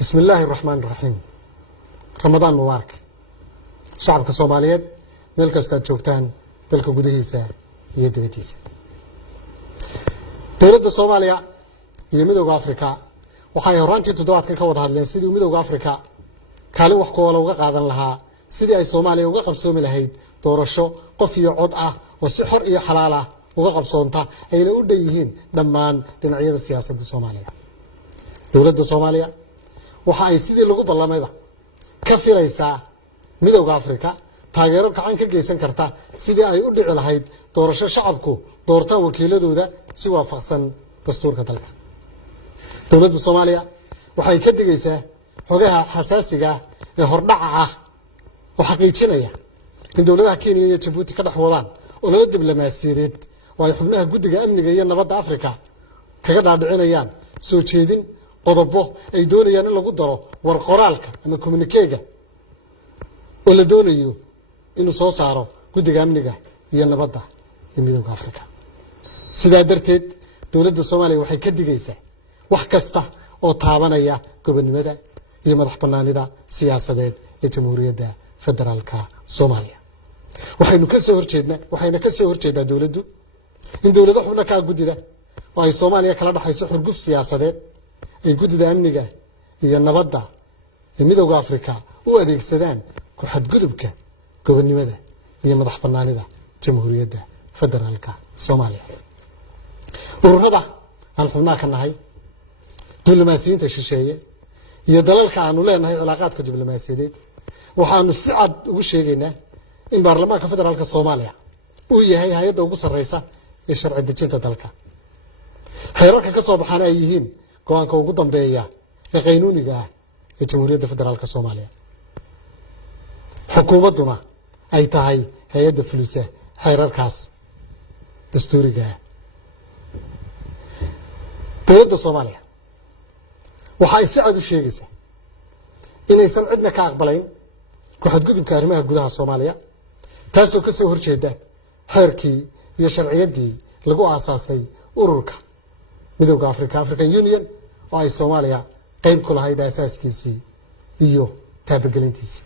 بسم الله الرحمن الرحيم رمضان مبارك شعبك الصوماليات ملك استاد جوجتان دلك غدهيسا iyo dibadiisa dawladda Soomaaliya iyo midowga Afrika waxay horaantii toddobaadkan ka wada hadleen sidii midowga Afrika kaalin wax ku wada uga qaadan lahaa sidii ay Soomaaliya uga qabsoomi lahayd doorasho qof iyo cod ah oo si xor iyo xalaal ah uga qabsoonta ayna u dheeyeen dhammaan dhinacyada siyaasadda Soomaaliya dawladda Soomaaliya waxa ay sidii lagu ballamayba ka filaysaa midowga Afrika taageero gacan ka geysan karta sidii ay u dhici lahayd doorasho shacabku doortaan wakiiladooda si waafaqsan dastuurka dalka dawladda Soomaaliya waxay ka digaysaa xogaha xasaasiga ee hordhaca ah oo xaqiijinaya in dawladaha Kenya iyo Djibouti ka dhaxwadaan oo la diblomaasiyadeed oo ay xubnaha guddiga amniga iyo nabadda Afrika kaga dhaadhicinayaan soo jeedin qodobo ay doonayaan in lagu daro war qoraalka ama communique-ga oo la doonayo inuu soo saaro guddiga amniga iyo nabadda ee midowga Afrika sidaa darteed dawladda Soomaaliya waxay ka digaysaa wax kasta oo taabanaya gobonimada iyo madax bannaanida siyaasadeed ee Jamhuuriyadda Federaalka Soomaaliya waxayna ka soo horjeedaa dawladdu in dawladda xubnaha ka guddida oo ay Soomaaliya kala dhaxayso xurguf siyaasadeed ay guddida amniga iyo nabadda ee midowga Afrika u adeegsadaan ku xadgudubka gobonimada iyo madax bannaanida Jamhuuriyadda Federaalka Soomaaliya ururada aan xubnaha ka nahay diblomaasiyiinta shisheeye iyo dalalka aanu leenahay cilaaqaadka diblomaasiyadeed waxaanu si cad ugu sheegaynaa in baarlamaanka federaalka Soomaaliya uu yahay hay'adda ugu sarreysa ee sharci dejinta dalka xeerarka ka soo baxana ay yihiin go'aanka ugu dambeeya ee qaynuuniga ah ee Jamhuuriyadda Federaalka Soomaaliya xukuumadduna ay tahay hay'adda fulisa xeerarkaas dastuuriga ah dawladda Soomaaliya waxay si cad u sheegaysaa inaysan cidna ka aqbalayn ku xadgudubka arrimaha gudaha Soomaaliya taasoo ka soo horjeeda xeerkii iyo sharciyaddii lagu aasaasay ururka midowga African Union oo ay Soomaaliya qayb ku lahayd asaaskiisii iyo taabagelintiisii